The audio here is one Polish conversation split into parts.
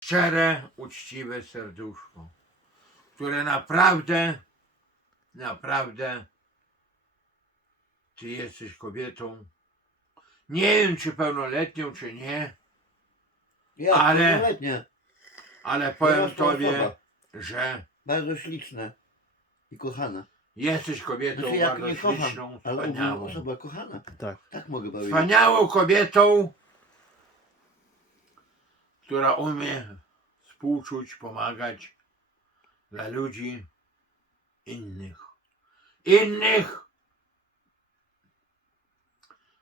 szczere, uczciwe serduszko, które naprawdę, naprawdę ty jesteś kobietą. Nie wiem, czy pełnoletnią, czy nie, Ja, Ale- ale powiem Dorosła tobie, osoba. że Bardzo śliczna i kochana. jesteś kobietą Znaczy, jak bardzo nie kocham, śliczną, ale wspaniałą. osoba kochana. Tak. Tak mogę powiedzieć. Wspaniałą kobietą, która umie współczuć, pomagać dla ludzi innych. Innych,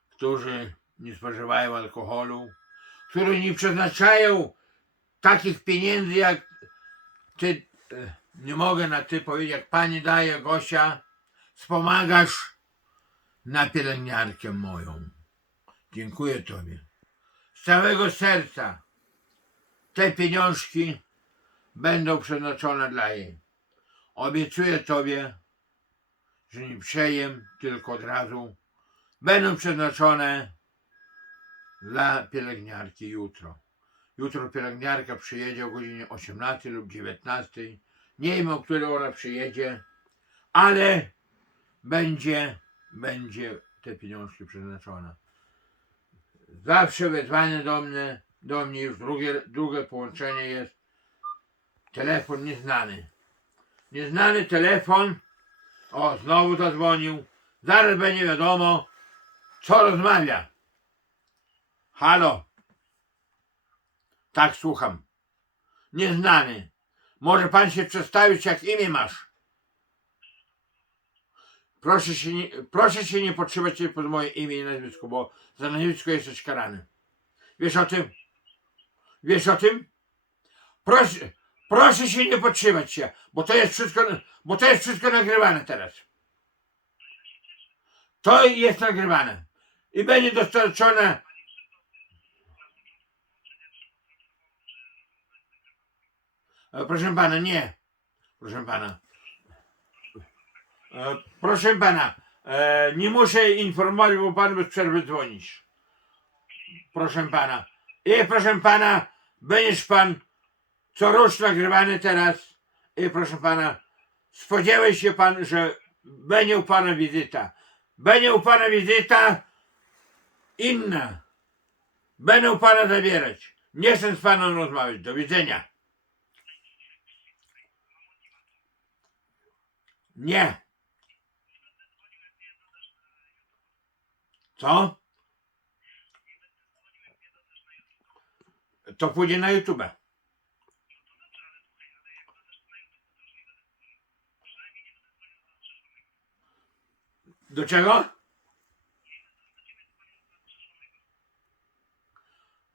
którzy nie spożywają alkoholu, którzy nie przeznaczają takich pieniędzy jak ty, e, nie mogę na ty powiedzieć, jak pani daje Gosia, wspomagasz na pielęgniarkę moją. Dziękuję Tobie. Z całego serca te pieniążki będą przeznaczone dla jej. Obiecuję Tobie, że nie przejem, tylko od razu. Będą przeznaczone dla pielęgniarki jutro. Jutro pielęgniarka przyjedzie o godzinie 18 lub 19. Nie wiem, o której ona przyjedzie, ale będzie, będzie te pieniążki przeznaczone. Zawsze wezwanie do mnie, do mnie już drugie, drugie połączenie jest telefon nieznany. Nieznany telefon, o znowu zadzwonił, zaraz będzie wiadomo, co rozmawia. Halo. Tak, słucham. Nieznany. Może pan się przedstawić, jak imię masz? Proszę się nie, proszę się nie podszywać pod moje imię i nazwisko, bo za nazwisko jesteś karany. Wiesz o tym? Wiesz o tym? Proszę, proszę się nie podszywać się, bo to jest wszystko, bo to jest wszystko nagrywane teraz. To jest nagrywane. I będzie dostarczone. E, Proszę pana, nie. Proszę pana. E, Proszę pana, e, nie muszę informować, bo pan bez przerwy dzwonisz. Proszę pana. I proszę pana, będziesz pan co rusz nagrywany teraz. I proszę pana, spodziewaj się pan, że będzie u pana wizyta. Będzie u pana wizyta inna. Będę u pana zabierać. Nie chcę z panem rozmawiać. Do widzenia. Nie. Co? To pójdzie na YouTube. Do czego?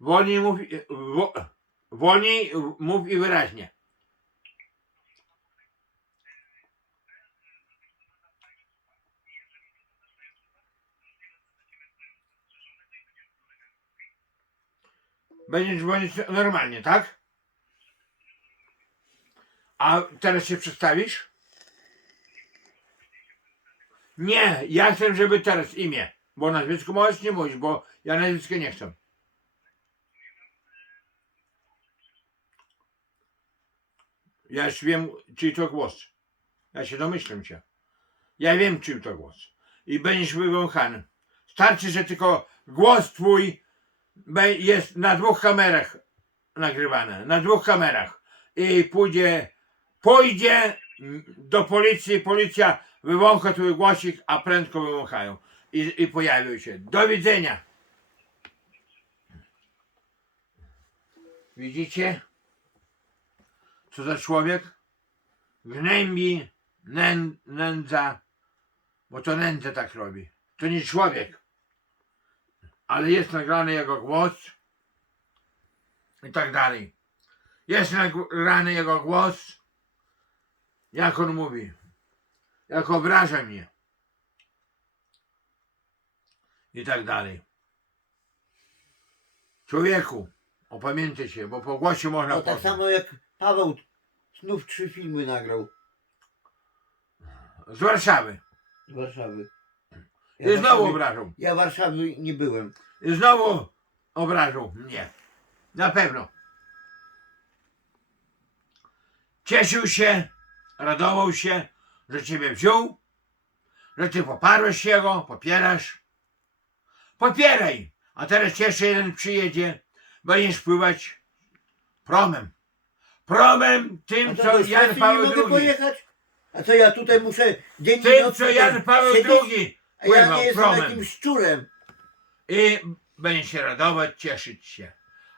Wolniej mów, wo, wolniej mów i wyraźnie. Będziesz dzwonić normalnie, tak? A teraz się przedstawisz? Nie, ja chcę, żeby teraz imię. Bo nazwisko możesz nie mówić, bo ja nazwiska nie chcę. Ja już wiem, czyj to głos. Ja się domyślam cię. Ja wiem, czym to głos. I będziesz wywąchany. Starczy, że tylko głos twój jest na dwóch kamerach nagrywane. Na dwóch kamerach. I pójdzie, pójdzie do policji, policja wywącha twój głosik, a prędko wywąchają. I, I pojawił się. Do widzenia. Widzicie? Co za człowiek? Gnębi, nę, nędza, bo to nędza tak robi. To nie człowiek. Ale jest nagrany jego głos i tak dalej. Jest nagrany jego głos, jak on mówi, jak obraża mnie i tak dalej. Człowieku, opamiętaj się, bo po głosie można No tak poznać. samo jak Paweł znów trzy filmy nagrał Z Warszawy. z Warszawy. I znowu Warszawy- obrażą. Ja Warszawy nie byłem. I znowu obrażą mnie. Na pewno. cieszył się, radował się, że ciebie wziął, że ty poparłeś jego, popierasz. Popieraj! A teraz jeszcze jeden przyjedzie, będziesz pływać promem. Promem A tym, co, Jan nie Paweł mogę II. pojechać? A co ja tutaj muszę dzień i Tym, noc co tutaj Jan Paweł siedzieć? II A ja pływał nie jestem promem. takim szczurem. I będzie się radować, cieszyć się.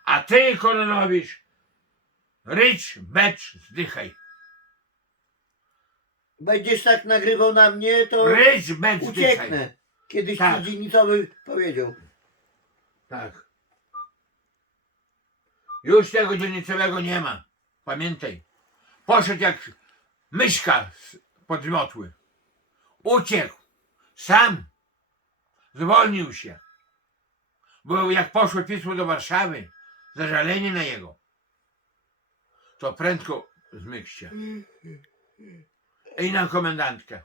A ty, Kononowicz, rycz, becz, zdychaj. Będziesz tak nagrywał na mnie, to Rycz, becz, zdychaj. ucieknę. Kiedyś Tak. ci dzielnicowy powiedział. Tak. Już tego dzielnicowego nie ma. Pamiętaj. Poszedł jak myszka z podmiotły. Uciekł. Sam. Zwolnił się. Bo jak poszło pismo do Warszawy, zażalenie na jego, to prędko zmykł się. I na komendantkę.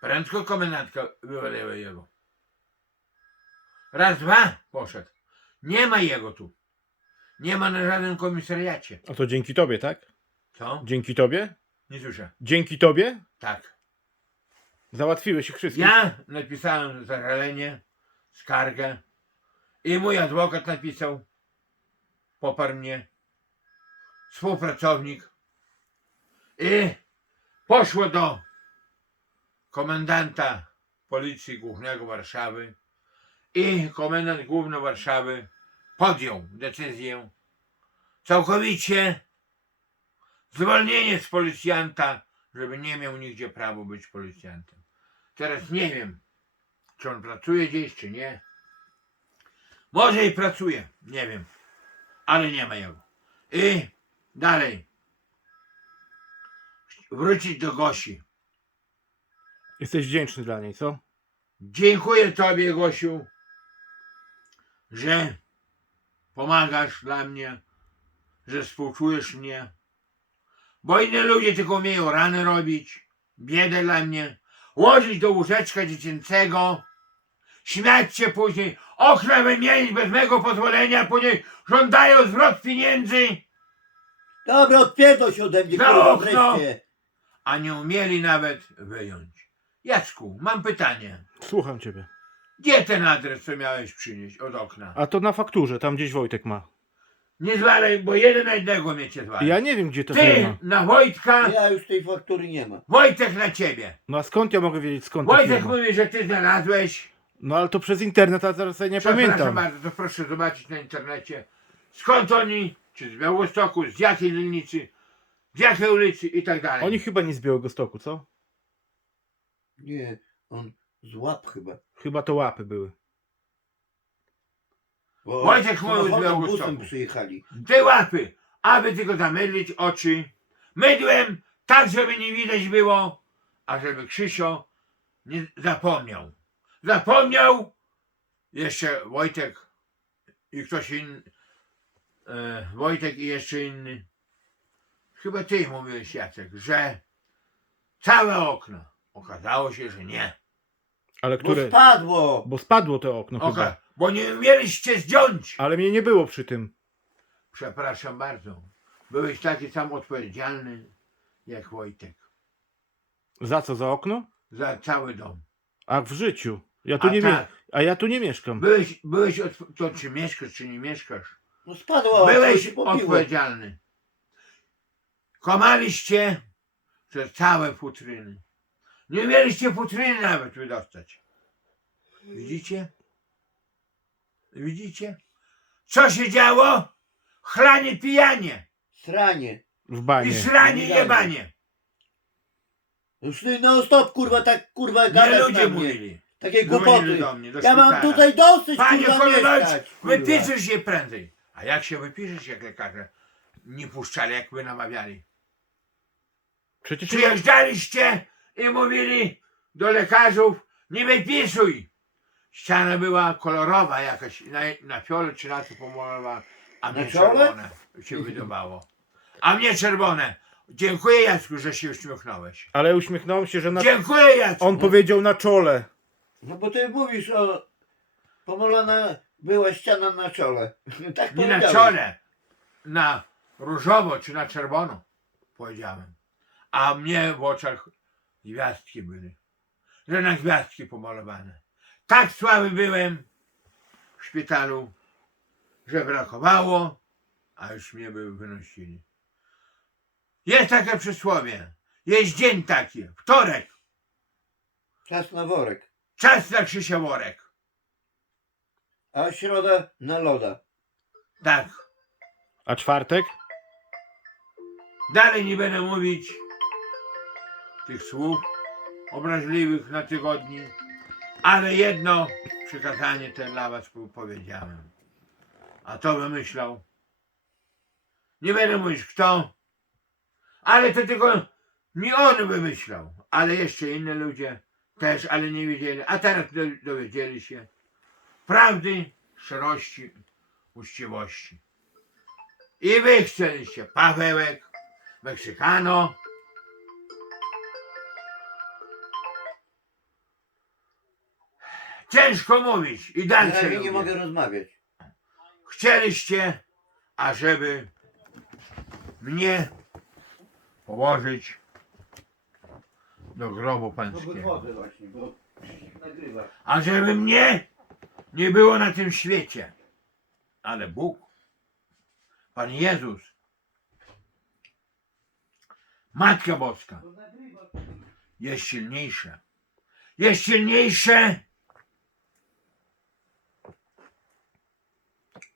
Prędko komendantka wywaliła jego. Raz, dwa poszedł. Nie ma jego tu. Nie ma na żadnym komisariacie. A to dzięki tobie, tak? Co? Dzięki tobie? Nie słyszę. Dzięki tobie? Tak. Załatwiłeś ich wszystkich. Ja napisałem zażalenie, skargę i mój adwokat napisał, poparł mnie, współpracownik i poszło do komendanta Policji Głównego Warszawy i komendant główny Warszawy podjął decyzję całkowicie zwolnienie z policjanta, żeby nie miał nigdzie prawa być policjantem. Teraz nie wiem, czy on pracuje gdzieś, czy nie. Może i pracuje, nie wiem, ale nie ma jego. I dalej. Wrócić do Gosi. Jesteś wdzięczny dla niej, co? Dziękuję Tobie, Gosiu, że pomagasz dla mnie, że współczujesz mnie. Bo inni ludzie tylko umieją rany robić, biedę dla mnie, łożyć do łóżeczka dziecięcego, śmiać się później, okna wymienić bez mego pozwolenia, później żądają zwrot pieniędzy, Dobra, odpierdol się ode mnie, kurwa, okno! wreszcie. a nie umieli nawet wyjąć. Jacku, mam pytanie. Słucham ciebie. Gdzie ten adres, co miałeś przynieść od okna? A to na fakturze, tam gdzieś Wojtek ma. Nie zwalaj, bo jeden na jednego mnie cię zwali. Ja nie wiem, gdzie to Ty firma. na Wojtka, Ja już tej faktury nie ma. Wojtek na ciebie. No a skąd ja mogę wiedzieć, skąd ta Wojtek firma? mówi, że ty znalazłeś. No ale to przez internet, a zaraz ja nie Przepraszam pamiętam. bardzo, to proszę zobaczyć na internecie. Skąd oni, czy z Białostoku, z jakiej dzielnicy, z jakiej ulicy i tak dalej. Oni chyba nie z Białego Stoku, co? Nie, on z łap chyba. Chyba to łapy były. Bo Wojciech mówił z samochodem, przyjechali. Ty łapy, aby tylko zamydlić oczy. Mydłem tak, żeby nie widać było, a żeby Krzysio nie zapomniał. Zapomniał jeszcze Wojtek i ktoś inny. E, Wojtek i jeszcze inny. Chyba ty mówiłeś Jacek, że całe okno. Okazało się, że nie. Ale Bo które... spadło! Bo spadło to okno Oka, chyba. bo nie umieliście zdjąć. Ale mnie nie było przy tym. Przepraszam bardzo. Byłeś taki sam odpowiedzialny jak Wojtek. Za co, za okno? Za cały dom. A w życiu. Ja tu A nie mie... tak, A ja tu nie mieszkam. byłeś, byłeś odp- to czy mieszkasz, czy nie mieszkasz. No spadło, Byłeś pobiło. odpowiedzialny. Komaliście przez całe futryny. Nie mieliście futryny nawet wydostać. Widzicie? Widzicie? Co się działo? Chlanie, pijanie Sranie. W i banie. sranie, jebanie. Już ty no stop, kurwa, tak kurwa Nie gadasz ludzie na mnie. mówili. Takie Dzwonili głupoty. do mnie, do Ja mam szpitala. tutaj dosyć, Panie kurwa, mieszkać. kurwa. wypiszesz się prędzej. A jak się wypiszesz, jak lekarze nie puszczali, jak wy namawiali? Przecież Przyjeżdżaliście i mówili do lekarzów, nie wypisuj. Ściana była kolorowa jakaś, na, na fiole czy na co pomalowana, a mnie czole? czerwone się wydawało. A mnie czerwone. Dziękuję Jacku, że się uśmiechnąłeś. Ale uśmiechnąłem się, że na... Dziękuję Jacku. On powiedział na czole. No bo ty mówisz o... Pomolona była ściana na czole. tak Nie na powiedziałeś. czole, na różowo czy na czerwono. powiedziałem. A mnie w oczach gwiazdki były. Że na gwiazdki pomalowane. Tak słaby byłem w szpitalu, że brakowało, a już mnie by wynosili. Jest takie przysłowie. Jest dzień taki, wtorek, Czas na worek. czas na Krzysia Worek. A środa na loda. Tak. A czwartek? Dalej nie będę mówić tych słów obraźliwych na tygodni, ale jedno przykazanie te dla was powiedziałem. A to wymyślał. Nie będę mówić kto, ale to tylko nie on wymyślał, ale jeszcze inni ludzie też, ale nie wiedzieli, a teraz do, dowiedzieli się prawdy, szczerości, uczciwości. I wy chcieliście Pawełek, Meksykano. Ciężko mówić i Ja dalsze nie mogę rozmawiać. Chcieliście, ażeby mnie położyć do grobu No pańskiego. wychodzę właśnie, bo Krzysiek nagrywa. Ażeby mnie nie było na tym świecie. Ale Bóg, Pan Jezus, Matka Boska jest silniejsze. Jest silniejsze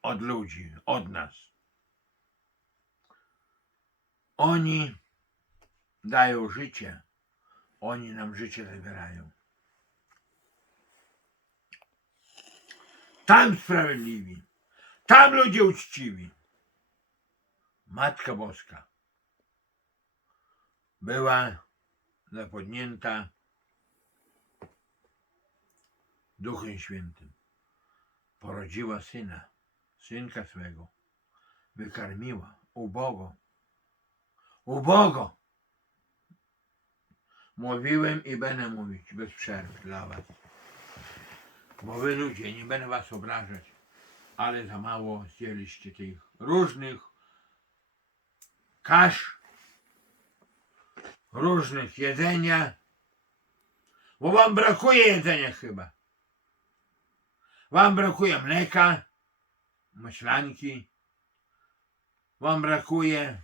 od ludzi, od nas. Oni dają życie, oni nam życie zabierają. Tam sprawiedliwi, tam ludzie uczciwi. Matka Boska była zapodnięta Duchem Świętym. Porodziła syna, synka swego. Wykarmiła ubogo. Ubogo! Mówiłem i będę mówić bez przerwy dla was. Bo wy ludzie, nie będę was obrażać, ale za mało zjeliście tych różnych kasz, różnych jedzenia, bo wam brakuje jedzenia chyba. Wam brakuje mleka, maślanki, wam brakuje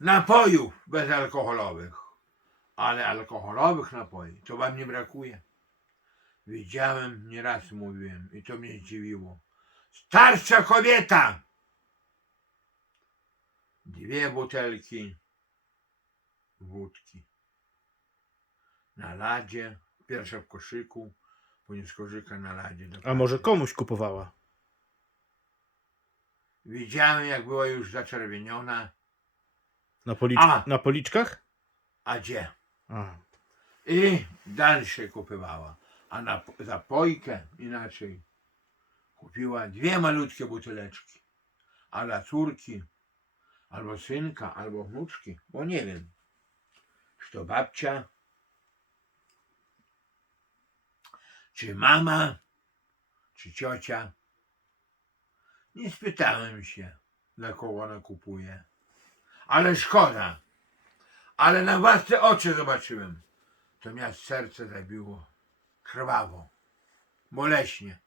napojów bezalkoholowych, ale alkoholowych napoi to wam nie brakuje. Widziałem, nieraz mówiłem i to mnie zdziwiło. Starsza kobieta! Dwie butelki wódki. Na ladzie, pierwsza w koszyku, z koszyka na ladzie. A może komuś kupowała? Widziałem, jak była już zaczerwieniona, Na, policz... A. na policzkach? a gdzie? A. I dalsze kupowała. A na p- zapojkę inaczej kupiła dwie malutkie buteleczki. A dla córki, albo synka, albo wnuczki, bo nie wiem, czy to babcia, czy mama, czy ciocia. Nie spytałem się, dla kogo ona kupuje. Ale szkoda. Ale na własne oczy zobaczyłem. To mnie serce zabiło. Krwawo. Boleśnie.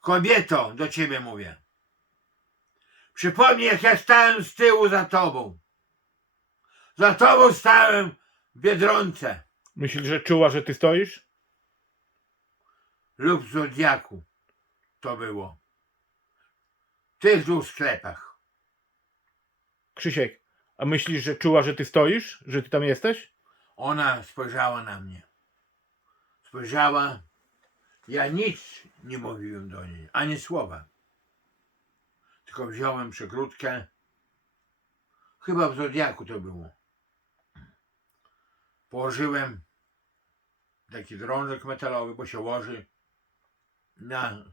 Kobieto, do ciebie mówię. Przypomnij, jak ja stałem z tyłu za tobą. Za tobą stałem w Biedronce Myślisz, że czuła, że ty stoisz? lub w Zodiaku. To było. Dwóch sklepach. Krzysiek, a myślisz, że czuła, że ty stoisz? Że ty tam jesteś? Ona spojrzała na mnie. Spojrzała. Ja nic nie mówiłem do niej, ani słowa. Tylko wziąłem przegródkę. Chyba w Zodiaku to było. Położyłem taki drążek metalowy, bo się łoży na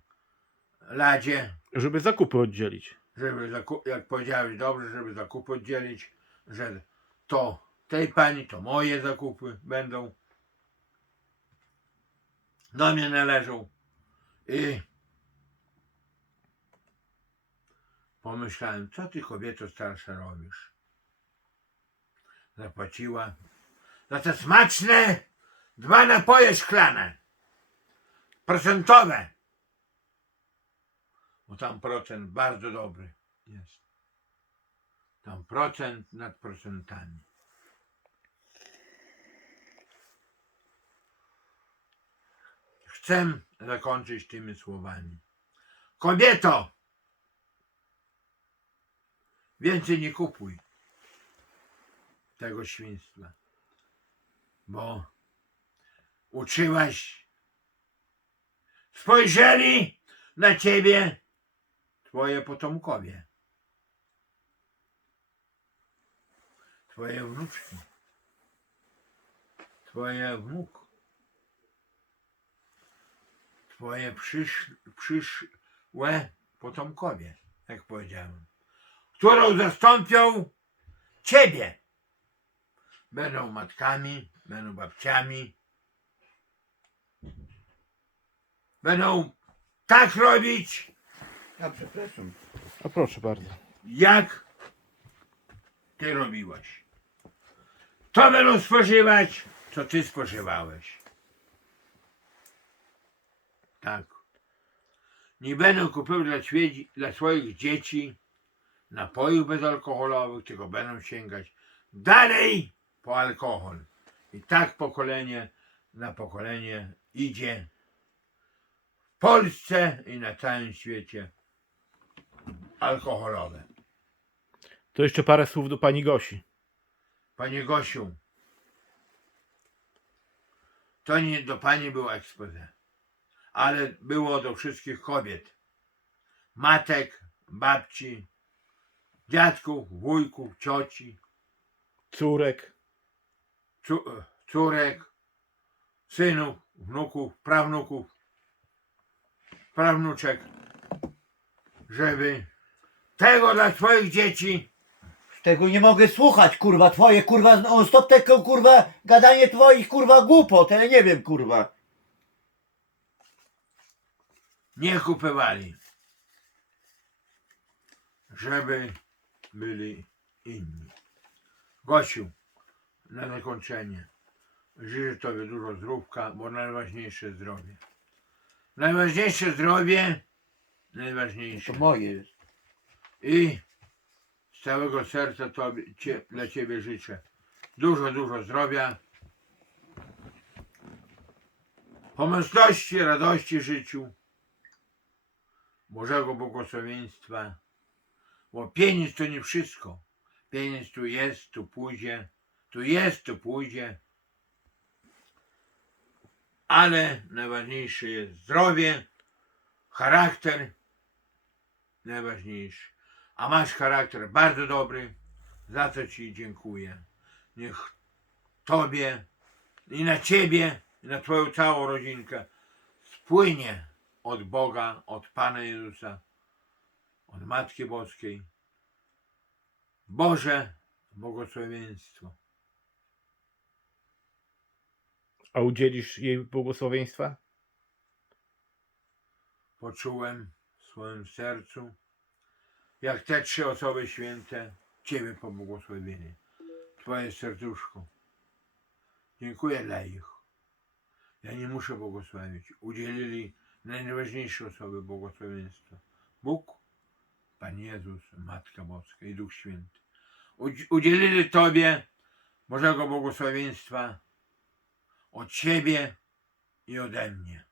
ladzie, Żeby zakupy oddzielić. żeby zakup, jak powiedziałeś dobrze, żeby zakupy oddzielić, że to tej pani, to moje zakupy będą. Do mnie należą. I pomyślałem, co ty kobieto starsza robisz? zapłaciła za te smaczne dwa napoje szklane. Procentowe. Bo tam procent bardzo dobry jest. Tam procent nad procentami. Chcę zakończyć tymi słowami. Kobieto! Więcej nie kupuj tego świństwa, bo uczyłaś, spojrzeli na ciebie twoje potomkowie, twoje wnuczki, twoje wnuk, twoje przysz, przyszłe potomkowie, jak powiedziałem, którą zastąpią ciebie. Będą matkami, będą babciami. Będą tak robić, Ja przepraszam. A proszę bardzo. jak ty robiłaś. To będą spożywać, co ty spożywałeś. Tak. Nie będą kupować dla, dla swoich dzieci napojów bezalkoholowych, tylko będą sięgać dalej po alkohol. I tak pokolenie na pokolenie idzie w Polsce i na całym świecie alkoholowe. To jeszcze parę słów do pani Gosi. Panie Gosiu, to nie do pani było expose, ale było do wszystkich kobiet. Matek, babci, dziadków, wujków, cioci, Córek. córek, synów, wnuków, prawnuków, prawnuczek, żeby tego dla swoich dzieci Tego nie mogę słuchać, kurwa, twoje, kurwa, on stop tylko, kurwa, gadanie twoich, kurwa, głupot, ja nie wiem, kurwa. nie kupowali, żeby byli inni. Gosiu, na zakończenie, życzę Tobie dużo zdrówka, bo najważniejsze zdrowie. Najważniejsze zdrowie, najważniejsze. To moje jest. I z całego serca tobie, cie, dla Ciebie życzę dużo, dużo zdrowia, pomyślności, radości życiu, Bożego błogosławieństwa, bo pieniądz to nie wszystko. Pieniądz tu jest, tu pójdzie, tu jest, tu pójdzie, ale najważniejsze jest zdrowie, charakter, najważniejszy a masz charakter bardzo dobry, za co Ci dziękuję. Niech Tobie i na Ciebie, i na Twoją całą rodzinkę spłynie od Boga, od Pana Jezusa, od Matki Boskiej Boże błogosławieństwo. A udzielisz jej błogosławieństwa? Poczułem swoim sercu, jak te trzy osoby święte Ciebie pobłogosławienie. Twoje serduszko. Dziękuję dla ich. Ja nie muszę błogosławić. Udzielili najważniejsze osoby błogosławieństwa. Bóg, Pan Jezus, Matka Boska i Duch Święty. Udzi- Udzielili Tobie Bożego błogosławieństwa od Ciebie i ode mnie.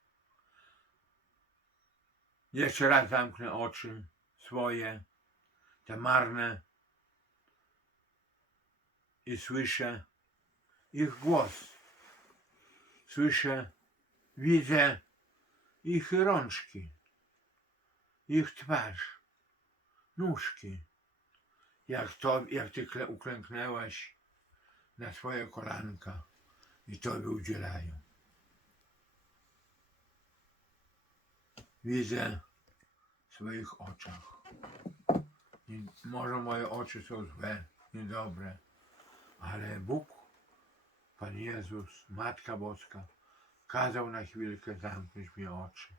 Jeszcze raz zamknę oczy swoje, te marne, i słyszę ich głos. Słyszę, widzę ich rączki, ich twarz, nóżki. Jak, to, jak ty uklęknęłaś na swoje kolanka i tobie udzielają. widzę w swoich oczach. I może moje oczy są złe, niedobre, ale Bóg, Pan Jezus, Matka Boska, kazał na chwilkę zamknąć mi oczy,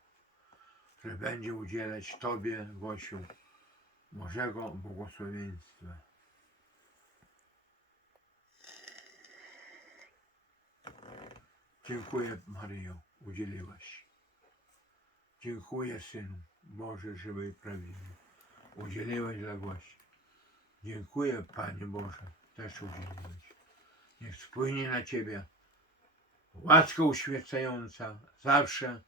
że będzie udzielać Tobie, Gosiu, Bożego błogosławieństwa. Dziękuję, Maryjo, udzieliłaś. Dziękuję Synu Boże, żywy i prawdziwy. Udzieliłeś dla Gości. Dziękuję Panie Boże, też udzieliłeś. Niech spłynie na Ciebie łaska uświecająca zawsze,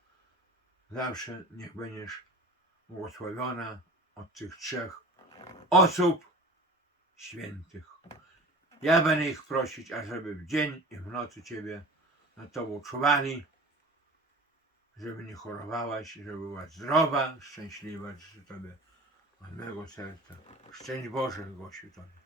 zawsze niech będziesz błogosławiona od tych trzech osób świętych. Ja będę ich prosić, ażeby w dzień i w nocy Ciebie nad Tobą czuwali, żeby nie chorowałaś, żeby była zdrowa, szczęśliwa, życzę Tobie od mego serca. Szczęść Boże, Gosiu Tobie.